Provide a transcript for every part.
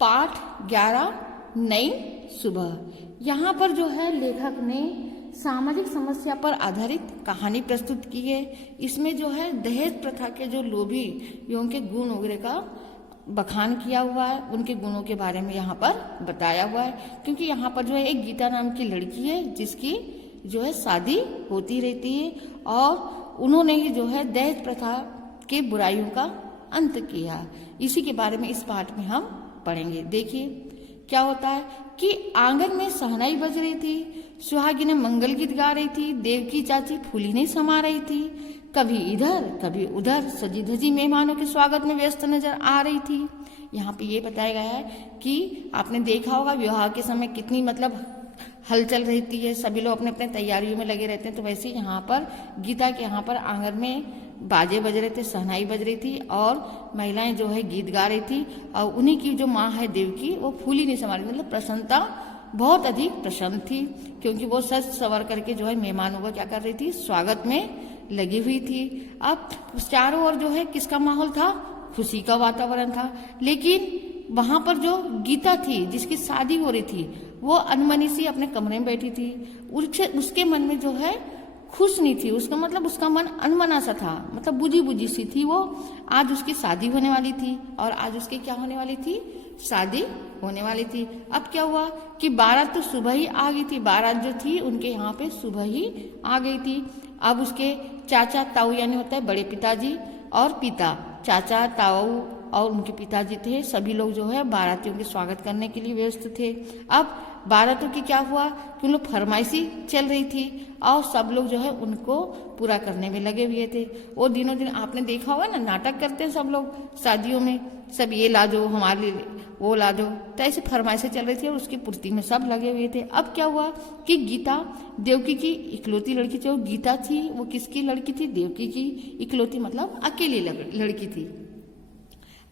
पाठ 11 नई सुबह। यहाँ पर जो है लेखक ने सामाजिक समस्या पर आधारित कहानी प्रस्तुत की है। इसमें जो है दहेज प्रथा के जो लोभी युवकों के गुण वगैरह का बखान किया हुआ है, उनके गुणों के बारे में यहाँ पर बताया हुआ है। क्योंकि यहाँ पर जो है एक गीता नाम की लड़की है जिसकी जो है शादी होती रहती है और उन्होंने ही जो है दहेज प्रथा के बुराइयों का अंत किया। इसी के बारे में इस पाठ में हम पढ़ेंगे। देखिए क्या होता है कि आंगन में शहनाई बज रही थी, सुहागिनें मंगल गीत गा रही थी, देवकी चाची फूलिनें समा रही थी, कभी इधर कभी उधर सजी धजी मेहमानों के स्वागत में व्यस्त नजर आ रही थी। यहाँ पे ये बताया गया है कि आपने देखा होगा विवाह के समय कितनी हलचल रहती है, सभी लोग अपने अपने तैयारियों में लगे रहते हैं। तो वैसे यहाँ पर गीता के यहाँ पर आंगन में बाजे बज रहे थे, शहनाई बज रही थी और महिलाएं जो है गीत गा रही थी और उन्हीं की जो माँ है देवकी वो फूली नहीं समा रही, प्रसन्नता बहुत अधिक प्रसन्न थी क्योंकि वो सज सवर करके जो है मेहमानों का क्या कर रही थी, स्वागत में लगी हुई थी। अब चारों ओर जो है किसका माहौल था, खुशी का वातावरण था। लेकिन वहां पर जो गीता थी जिसकी शादी हो रही थी वो अनमनी सी अपने कमरे में बैठी थी। उसके मन में जो है खुश नहीं थी, उसका उसका मन अनमना सा था, बुझी बुझी सी थी वो। आज उसकी शादी होने वाली थी और आज उसकी क्या होने वाली थी, शादी होने वाली थी। अब क्या हुआ कि बारात तो सुबह ही आ गई थी, बारात जो थी उनके यहाँ पे सुबह ही आ गई थी। अब उसके चाचा ताऊ यानी होता है बड़े पिताजी और पिता, चाचा ताऊ और उनके पिताजी थे, सभी लोग जो है बारातियों के स्वागत करने के लिए व्यस्त थे। अब बारातों की क्या हुआ कि उन लोग फरमाइशी चल रही थी और सब लोग जो है उनको पूरा करने में लगे हुए थे। वो दिनों दिन आपने देखा होगा ना, नाटक करते हैं सब लोग शादियों में, सब ये ला दो हमारे लिए, वो ला दो, तो ऐसी फरमाइशें चल रही थी और उसकी पूर्ति में सब लगे हुए थे। अब क्या हुआ कि गीता देवकी की इकलौती लड़की थी। वो गीता थी वो किसकी लड़की थी, देवकी की इकलौती अकेली लड़की थी।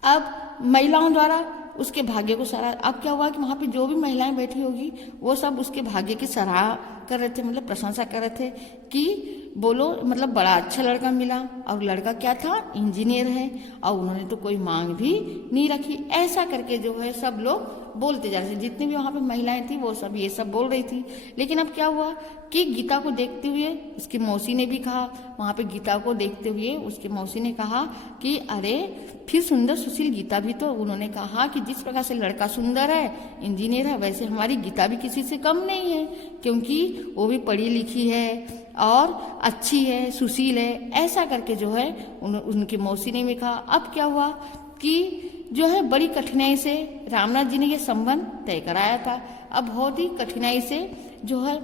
अब महिलाओं द्वारा उसके भाग्य को सराहा। अब क्या हुआ कि वहां पे जो भी महिलाएं बैठी होगी वो सब उसके भाग्य की सराह कर रहे थे, प्रशंसा कर रहे थे कि बोलो बड़ा अच्छा लड़का मिला और लड़का क्या था, इंजीनियर है और उन्होंने तो कोई मांग भी नहीं रखी। ऐसा करके जो है सब लोग बोलते जा रहे थे, जितनी भी वहां पे महिलाएं थी वो सब ये सब बोल रही थी। लेकिन अब क्या हुआ कि गीता को देखते हुए उसकी मौसी ने भी कहा, वहां पे गीता को देखते हुए उसकी मौसी ने कहा कि अरे फिर सुंदर सुशील गीता भी, तो उन्होंने कहा कि जिस प्रकार से लड़का सुंदर है, इंजीनियर है, वैसे हमारी गीता भी किसी से कम नहीं है क्योंकि वो भी पढ़ी लिखी है और अच्छी है, सुशील है। ऐसा करके जो है उनकी मौसी ने भी कहा। अब क्या हुआ कि जो है बड़ी कठिनाई से रामनाथ जी ने ये संबंध तय कराया था। अब बहुत ही कठिनाई से जो है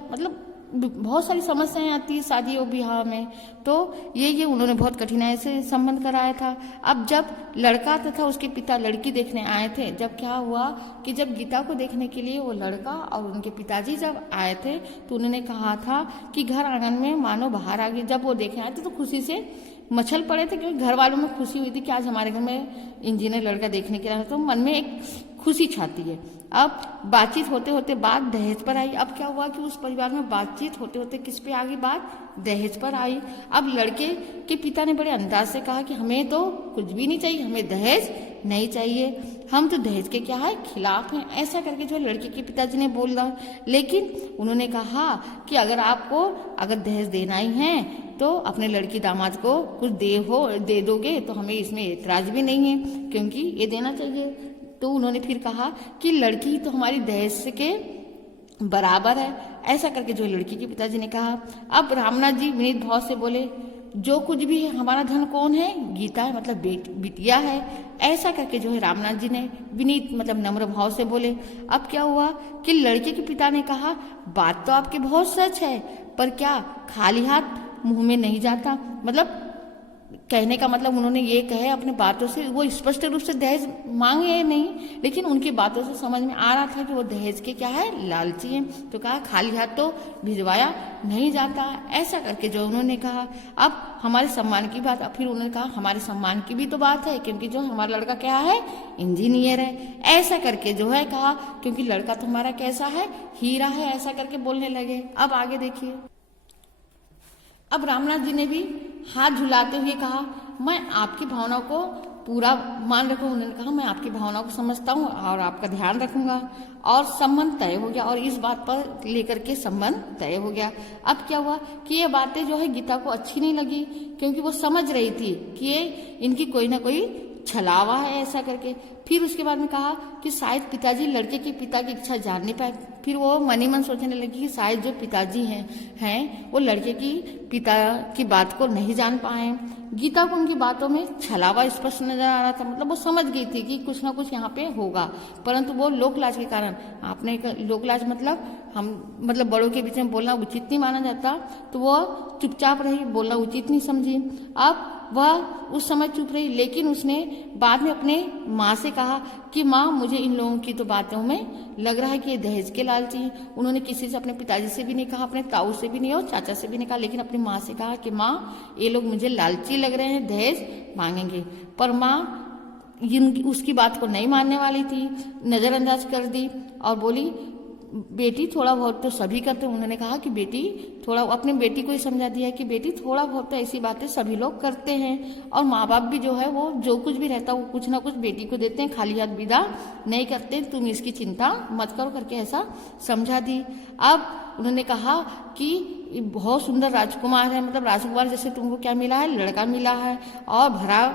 बहुत सारी समस्याएं आती है शादी और ब्याह में, तो ये उन्होंने बहुत कठिनाई से संबंध कराया था। अब जब लड़का तथा उसके पिता लड़की देखने आए थे, जब क्या हुआ कि जब गीता को देखने के लिए वो लड़का और उनके पिताजी जब आए थे तो उन्होंने कहा था कि घर आंगन में मानो बाहर आ गई। जब वो देखने आए थे तो खुशी से मचल पड़े थे क्योंकि घर वालों में खुशी हुई थी कि आज हमारे घर में इंजीनियर लड़का देखने के लिए, तो मन में एक खुशी छाती है। अब बातचीत होते होते बात दहेज पर आई। अब क्या हुआ कि उस परिवार में बातचीत होते होते किस पे आ गई बात, दहेज पर आई। अब लड़के के पिता ने बड़े अंदाज से कहा कि हमें तो कुछ भी नहीं चाहिए, हमें दहेज नहीं चाहिए, हम तो दहेज के क्या है खिलाफ हैं। ऐसा करके जो लड़के के पिताजी ने बोला। लेकिन उन्होंने कहा कि अगर दहेज देना ही है तो अपने लड़की दामाद को कुछ दे दोगे तो हमें इसमें एतराज भी नहीं है क्योंकि ये देना चाहिए। तो उन्होंने फिर कहा कि लड़की तो हमारी दहेज के बराबर है। ऐसा करके जो लड़की के पिताजी ने कहा। अब रामनाथ जी विनीत भाव से बोले, जो कुछ भी है हमारा धन कौन है, गीता है, बिटिया है। ऐसा करके जो है रामनाथ जी ने विनीत नम्र भाव से बोले। अब क्या हुआ कि लड़के के पिता ने कहा, बात तो आपके बहुत सच है पर क्या खाली हाथ मुंह में नहीं जाता। कहने का उन्होंने ये कहे अपने बातों से, वो स्पष्ट रूप से दहेज मांगे नहीं, लेकिन उनकी बातों से समझ में आ रहा था कि वो दहेज के क्या है, लालची हैं। तो कहा खाली हाथ तो भिजवाया नहीं जाता। ऐसा करके जो उन्होंने कहा। अब हमारे सम्मान की बात, फिर उन्होंने कहा हमारे सम्मान की भी तो बात है क्योंकि जो हमारा लड़का क्या है, इंजीनियर है। ऐसा करके जो है कहा क्योंकि लड़का तो हमारा कैसा है, हीरा है। ऐसा करके बोलने लगे। अब आगे देखिए। अब रामनाथ जी ने भी हाथ झुलाते हुए कहा, मैं आपकी भावनाओं को पूरा मान रखो। उन्होंने कहा मैं आपकी भावनाओं को समझता हूँ और आपका ध्यान रखूंगा, और संबंध तय हो गया। और इस बात पर लेकर के संबंध तय हो गया। अब क्या हुआ कि ये बातें जो है गीता को अच्छी नहीं लगी, क्योंकि वो समझ रही थी कि ये इनकी कोई ना कोई छलावा है ऐसा करके। फिर उसके बाद में कहा कि शायद पिताजी लड़के के पिता की इच्छा जान नहीं पाए। फिर वो मन ही मन सोचने लगी कि शायद जो पिताजी हैं वो लड़के की पिता की बात को नहीं जान पाए। गीता को उनकी बातों में छलावा स्पष्ट नजर आ रहा था, मतलब वो समझ गई थी कि कुछ ना कुछ यहाँ पे होगा, परंतु वो लोकलाज के कारण, आपने लोकलाज मतलब बड़ों के बीच में बोलना उचित नहीं माना जाता, तो वो चुपचाप रही, बोलना उचित नहीं समझी। अब वह उस समय चुप रही, लेकिन उसने बाद में अपने माँ से कहा कि माँ मुझे इन लोगों की तो बातों में लग रहा है कि ये दहेज के लालची हैं। उन्होंने किसी से, अपने पिताजी से भी नहीं कहा, अपने ताऊ से भी नहीं और चाचा से भी नहीं कहा, लेकिन अपनी माँ से कहा कि माँ ये लोग मुझे लालची लग रहे हैं, दहेज मांगेंगे। पर माँ उसकी बात को नहीं मानने वाली थी, नजरअंदाज कर दी और बोली बेटी थोड़ा बहुत तो सभी करते हैं। उन्होंने कहा कि बेटी थोड़ा, अपनी बेटी को ही समझा दिया कि बेटी थोड़ा बहुत तो ऐसी बातें सभी लोग करते हैं, और माँ बाप भी जो है वो जो कुछ भी रहता है वो कुछ ना कुछ बेटी को देते हैं, खाली हाथ विदा नहीं करते, तुम इसकी चिंता मत करो करके ऐसा समझा दी। अब उन्होंने कहा कि बहुत सुंदर राजकुमार है, मतलब राजकुमार जैसे तुमको क्या मिला है, लड़का मिला है, और भरा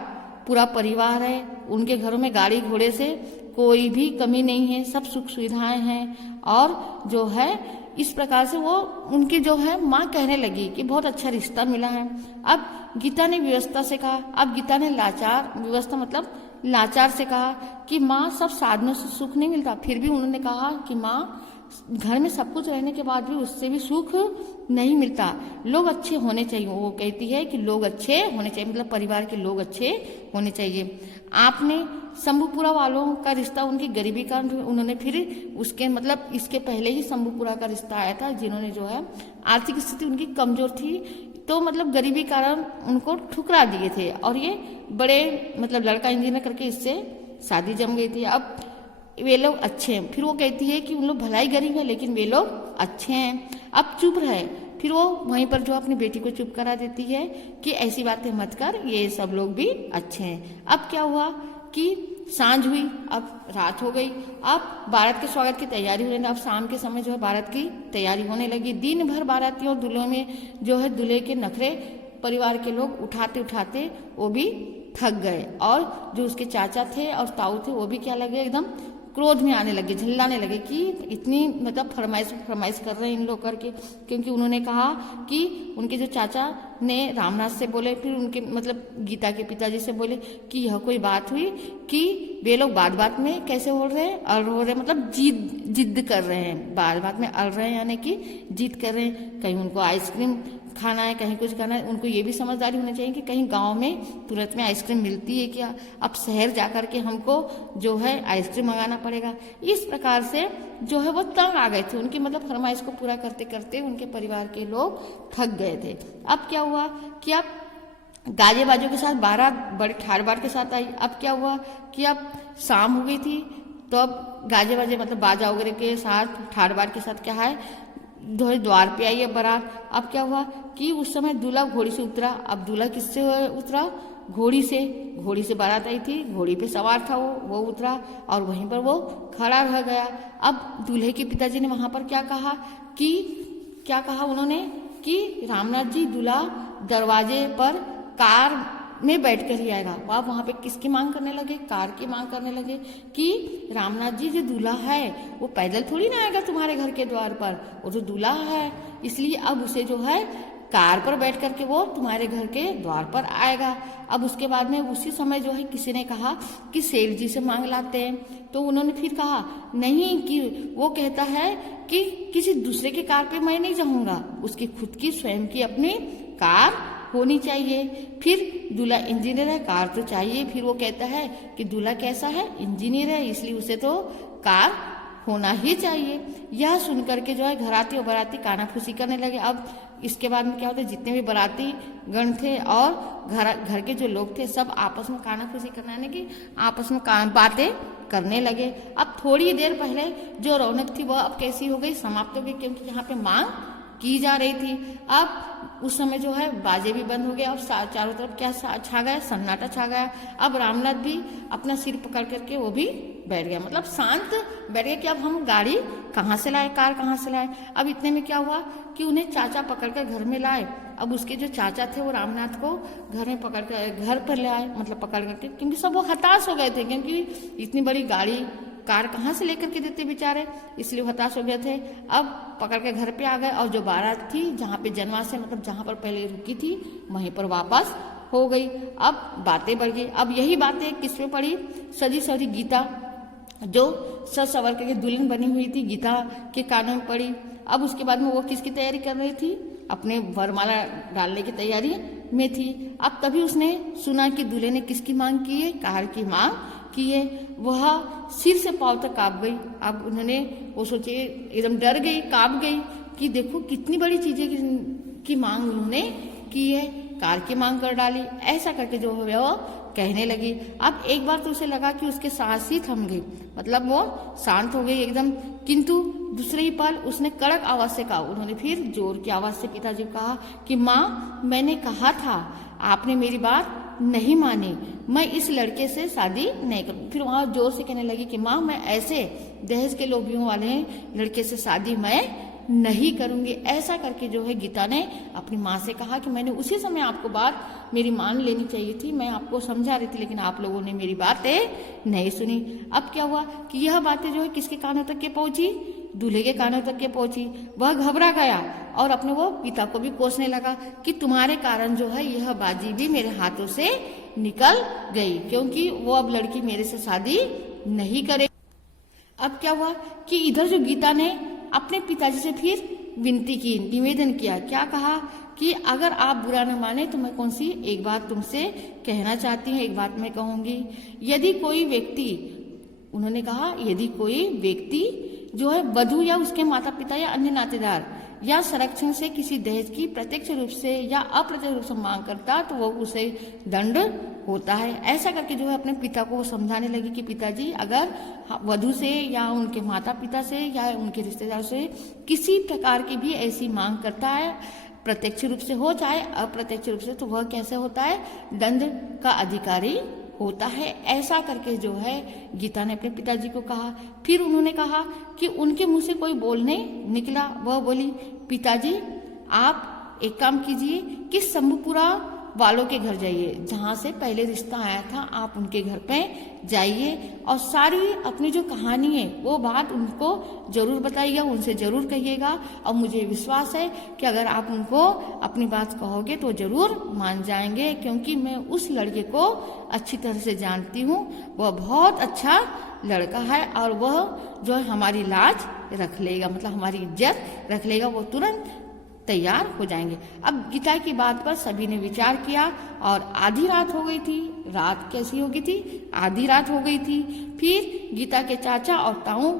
पूरा परिवार है, उनके घरों में गाड़ी घोड़े से कोई भी कमी नहीं है, सब सुख सुविधाएं हैं। और जो है इस प्रकार से वो उनकी जो है माँ कहने लगी कि बहुत अच्छा रिश्ता मिला है। अब गीता ने व्यवस्था से कहा, अब गीता ने लाचार, व्यवस्था मतलब लाचार से कहा कि माँ सब साधनों से सुख नहीं मिलता। फिर भी उन्होंने कहा कि माँ घर में सब कुछ रहने के बाद भी उससे भी सुख नहीं मिलता, लोग अच्छे होने चाहिए। वो कहती है कि लोग अच्छे होने चाहिए, मतलब परिवार के लोग अच्छे होने चाहिए। आपने शंभुपुरा वालों का रिश्ता उनकी गरीबी का, उन्होंने फिर उसके मतलब इसके पहले ही शंभुपुरा का रिश्ता आया था, जिन्होंने जो है आर्थिक स्थिति उनकी कमजोर थी, तो मतलब गरीबी कारण उनको ठुकरा दिए थे, और ये बड़े मतलब लड़का इंजीनियर करके इससे शादी जम गई थी। अब वे लोग अच्छे हैं, फिर वो कहती है कि उन लोग भलाई गरीब है लेकिन वे लोग अच्छे हैं। अब चुप रहे, फिर वो वहीं पर जो अपनी बेटी को चुप करा देती है कि ऐसी बातें मत कर, ये सब लोग भी अच्छे हैं। अब क्या हुआ कि सांझ हुई, अब रात हो गई, अब बारात के स्वागत की तैयारी होने लगी। अब शाम के समय जो है बारात की तैयारी होने लगी। दिन भर बारातियों और दूल्हों में जो है दूल्हे के नखरे परिवार के लोग उठाते उठाते वो भी थक गए, और जो उसके चाचा थे और ताऊ थे वो भी क्या लगे, एकदम क्रोध में आने लगे, झल्लाने लगे कि इतनी मतलब फरमाइश कर रहे हैं इन लोग करके। क्योंकि उन्होंने कहा कि उनके जो चाचा ने रामनाथ से बोले, फिर उनके मतलब गीता के पिताजी से बोले कि यह कोई बात हुई कि वे लोग बात बात में कैसे हो रहे हैं, मतलब जिद कर रहे हैं, बात बात में अड़ रहे हैं, यानी कि जिद कर रहे हैं। कहीं उनको आइसक्रीम खाना है, कहीं कुछ करना है। उनको ये भी समझदारी होनी चाहिए कि कहीं गांव में तुरंत में आइसक्रीम मिलती है क्या, अब शहर जाकर के हमको जो है आइसक्रीम मंगाना पड़ेगा। इस प्रकार से जो है वो तंग आ गए थे, उनकी मतलब फरमाइश को पूरा करते करते उनके परिवार के लोग थक गए थे। अब क्या हुआ कि अब गाजे बाजों के साथ बारात बड़े ठाड़ बाट के साथ आई। अब क्या हुआ कि अब शाम हो गई थी, तो अब गाजे बाजे मतलब बाजा वगैरह के साथ ठाड़ बाट के साथ क्या है द्वार पे आई है बारात। अब क्या हुआ कि उस समय दूल्हा घोड़ी से उतरा। अब दूल्हा किससे उतरा, घोड़ी से बारात आई थी, घोड़ी पे सवार था वो उतरा और वहीं पर वो खड़ा रह गया। अब दूल्हे के पिताजी ने वहां पर क्या कहा उन्होंने कि रामनाथ जी दूल्हा दरवाजे पर कार में बैठ कर ही आएगा। आप वहां पे किसकी मांग करने लगे, कार की मांग करने लगे कि रामनाथ जी जो दूल्हा है वो पैदल थोड़ी ना आएगा तुम्हारे घर के द्वार पर, वो जो दूल्हा है इसलिए अब उसे जो है कार पर बैठ करके वो तुम्हारे घर के द्वार पर आएगा। अब उसके बाद में उसी समय जो है किसी ने कहा कि सेठ जी से मांग लाते हैं, तो उन्होंने फिर कहा नहीं, कि वो कहता है कि किसी दूसरे के कार पे मैं नहीं जाऊंगा, उसकी खुद की स्वयं की अपनी कार होनी चाहिए। फिर दूल्हा इंजीनियर है, कार तो चाहिए। फिर वो कहता है कि दूल्हा कैसा है, इंजीनियर है, इसलिए उसे तो कार होना ही चाहिए। यह सुनकर के जो है घराती और बाराती कानाफूसी करने लगे। अब इसके बाद में क्या होता है, जितने भी बाराती गण थे और घर के जो लोग थे सब आपस में कानाफूसी करने, यानी कि आपस में बातें करने लगे। अब थोड़ी देर पहले जो रौनक थी वह अब कैसी हो गई, समाप्त हो गई, क्योंकि यहाँ पे मांग की जा रही थी। अब उस समय जो है बाजे भी बंद हो गए और चारों तरफ क्या छा गया, सन्नाटा छा गया। अब रामनाथ भी अपना सिर पकड़ करके वो भी बैठ गया, मतलब शांत बैठ गया कि अब हम गाड़ी कहाँ से लाए, कार कहाँ से लाए। अब इतने में क्या हुआ कि उन्हें चाचा पकड़कर घर में लाए। अब उसके जो चाचा थे वो रामनाथ को घर में पकड़ कर घर पर ले आए, मतलब पकड़ करके, क्योंकि सब वो हताश हो गए थे, क्योंकि इतनी बड़ी गाड़ी कार कहाँ से लेकर के देते बेचारे, इसलिए हताश हो गए थे। अब पकड़ के घर पे आ गए और जो बारात थी जहाँ पे जनवास है, मतलब जहाँ पर पहले रुकी थी, वहीं पर वापस हो गई। अब बातें बढ़ गई। अब यही बातें किस पे पड़ी, सजी सवरी गीता जो सज सवर के दुल्हन बनी हुई थी, गीता के कानों में पड़ी। अब उसके बाद में वो किसकी तैयारी कर रही थी, अपने वरमाला डालने की तैयारी में थी। अब तभी उसने सुना कि दूल्हे ने किसकी मांग की है, कार की मांग की है। वह सिर से पांव तक कांप गई। अब उन्होंने वो सोचे, एकदम डर गई, कांप गई कि देखो कितनी बड़ी चीजें की मांग उन्होंने की है, कार की मांग कर डाली। ऐसा करके जो है वो कहने लगी। अब एक बार तो उसे लगा कि उसके सांस ही थम गई, मतलब वो शांत हो गई एकदम। किंतु दूसरे ही पल उसने कड़क आवाज से कहा, उन्होंने फिर जोर की आवाज से पिताजी को कहा कि माँ, मैंने कहा था, आपने मेरी बात नहीं मानी, मैं इस लड़के से शादी नहीं करूँ। फिर वहां जोर से कहने लगी कि माँ, मैं ऐसे दहेज के लोभियों वाले लड़के से शादी मैं नहीं करूंगी। ऐसा करके जो है गीता ने अपनी माँ से कहा कि मैंने उसी समय आपको बात मेरी मान लेनी चाहिए थी, मैं आपको समझा रही थी, लेकिन आप लोगों ने मेरी बातें नहीं सुनी। अब क्या हुआ कि यह बातें जो है किसके कानों तक के पहुंची, दूल्हे के कानों तक के पहुंची। वह घबरा गया और अपने वो पिता को भी कोसने लगा कि तुम्हारे कारण जो है यह बाजी भी मेरे हाथों से निकल गई, क्योंकि वो अब लड़की मेरे से शादी नहीं करे। अब क्या हुआ कि इधर जो गीता ने अपने पिताजी से फिर विनती की, निवेदन किया। क्या कहा कि अगर आप बुरा न माने तो मैं कौन सी एक बात तुमसे कहना चाहती हूँ, एक बात मैं कहूंगी। यदि कोई व्यक्ति, उन्होंने कहा, यदि कोई व्यक्ति जो है वधू या उसके माता पिता या अन्य नातेदार या संरक्षण से किसी दहेज की प्रत्यक्ष रूप से या अप्रत्यक्ष रूप से मांग करता तो वो उसे दंड होता है। ऐसा करके जो है अपने पिता को समझाने लगी कि पिताजी, अगर वधू से या उनके माता पिता से या उनके रिश्तेदार से किसी प्रकार की भी ऐसी मांग करता है, प्रत्यक्ष रूप से हो चाहे अप्रत्यक्ष रूप से, तो वह कैसे होता है, दंड का अधिकारी होता है। ऐसा करके जो है गीता ने अपने पिताजी को कहा। फिर उन्होंने कहा कि उनके मुंह से कोई बोलने निकला। वह बोली, पिताजी आप एक काम कीजिए कि शंभुपुरा वालों के घर जाइए, जहाँ से पहले रिश्ता आया था, आप उनके घर पे जाइए और सारी अपनी जो कहानी है वो बात उनको जरूर बताइएगा, उनसे जरूर कहिएगा। और मुझे विश्वास है कि अगर आप उनको अपनी बात कहोगे तो जरूर मान जाएंगे, क्योंकि मैं उस लड़के को अच्छी तरह से जानती हूँ। वह बहुत अच्छा लड़का है और वह जो है हमारी लाज रख लेगा, मतलब हमारी इज्जत रख लेगा। वो तुरंत तैयार हो जाएंगे। अब गीता की बात पर सभी ने विचार किया और आधी रात हो गई थी। रात कैसी हो गई थी, आधी रात हो गई थी। फिर गीता के चाचा और ताऊ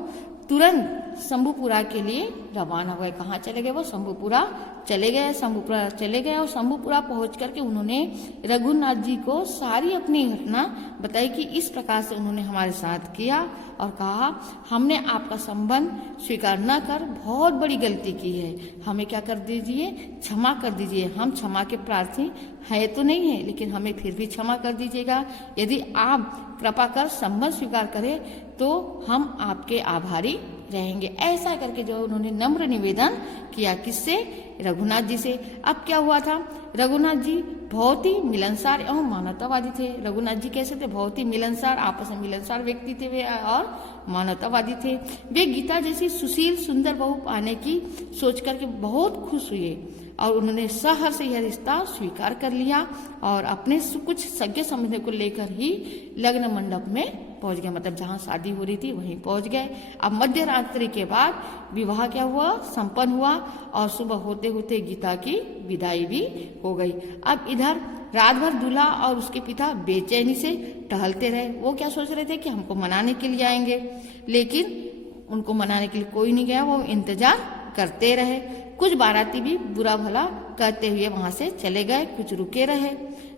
तुरंत शंभुपुरा के लिए रवाना हुए। कहाँ चले गए वो, शंभुपुरा चले गए। शंभुपुरा चले गए और शंभुपुरा पहुंच करके उन्होंने रघुनाथ जी को सारी अपनी घटना बताई कि इस प्रकार से उन्होंने हमारे साथ किया और कहा, हमने आपका संबंध स्वीकार न कर बहुत बड़ी गलती की है, हमें क्या कर दीजिए, क्षमा कर दीजिए। हम क्षमा के प्रार्थी है तो नहीं है, लेकिन हमें फिर भी क्षमा कर दीजिएगा। यदि आप कृपा कर संबंध स्वीकार करें तो हम आपके आभारी रहेंगे। ऐसा करके जो उन्होंने नम्र निवेदन किया, किससे, रघुनाथ जी से। अब क्या हुआ था, रघुनाथ जी बहुत ही मिलनसार एवं मानवतावादी थे। रघुनाथ जी कैसे थे, बहुत ही मिलनसार, आपस में मिलनसार व्यक्ति थे वे और मानवतावादी थे। वे गीता जैसी सुशील सुंदर बहू पाने की सोच करके बहुत खुश हुए और उन्होंने सहर्ष से यह रिश्ता स्वीकार कर लिया और अपने कुछ सगे संबंधी को लेकर ही लग्न मंडप में पहुंच गए, मतलब जहां शादी हो रही थी वहीं पहुंच गए। अब मध्य रात्रि के बाद विवाह क्या हुआ, संपन्न हुआ और सुबह होते होते गीता की विदाई भी हो गई। अब इधर रात भर दूल्हा और उसके पिता बेचैनी से टहलते रहे। वो क्या सोच रहे थे कि हमको मनाने के लिए आएंगे, लेकिन उनको मनाने के लिए कोई नहीं गया। वो इंतजार करते रहे। कुछ बाराती भी बुरा भला कहते हुए वहां से चले गए, कुछ रुके रहे।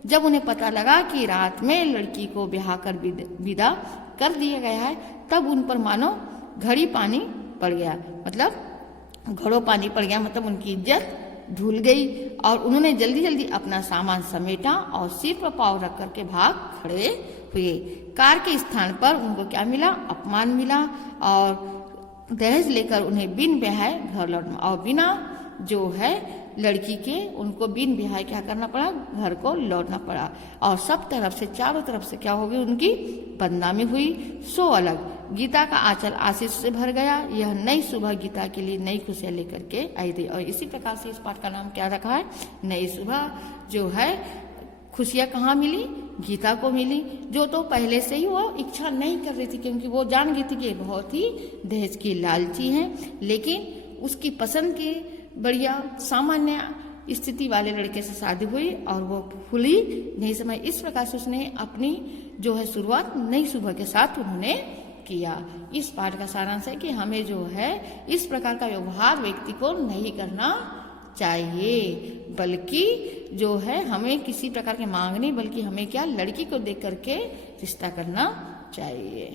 जब उन्हें पता लगा कि रात में लड़की को ब्याह कर विदा कर दिया गया है, तब उन पर मानो घड़ी पानी पड़ गया। मतलब घड़ों पानी पड़ गया, मतलब उनकी इज्जत धुल गई और उन्होंने जल्दी जल्दी अपना सामान समेटा और सिर पर पाँव रख करके भाग खड़े हुए। कार के स्थान पर उनको क्या मिला? अपमान मिला और दहेज लेकर उन्हें बिन ब्याहे घर लौटना, और बिना जो है लड़की के उनको बिन ब्याहे क्या करना पड़ा? घर को लौटना पड़ा। और सब तरफ से, चारों तरफ से क्या हो गई? उनकी बदनामी हुई। सो अलग गीता का आंचल आशीष से भर गया। यह नई सुबह गीता के लिए नई खुशियां लेकर के आई थी। और इसी प्रकार से इस पाठ का नाम क्या रखा है? नई सुबह। जो है खुशियां कहाँ मिली? गीता को मिली, जो तो पहले से ही वो इच्छा नहीं कर रही थी, क्योंकि वो जान गई थी कि बहुत ही दहेज की लालची है। लेकिन उसकी पसंद की बढ़िया सामान्य स्थिति वाले लड़के से शादी हुई और वो फूली नहीं समय। इस प्रकार से उसने अपनी जो है शुरुआत नई सुबह के साथ उन्होंने किया। इस पाठ का सारांश है कि हमें जो है इस प्रकार का व्यवहार व्यक्ति को नहीं करना चाहिए, बल्कि जो है हमें किसी प्रकार की मांग नहीं, बल्कि हमें क्या लड़की को देख करके रिश्ता करना चाहिए।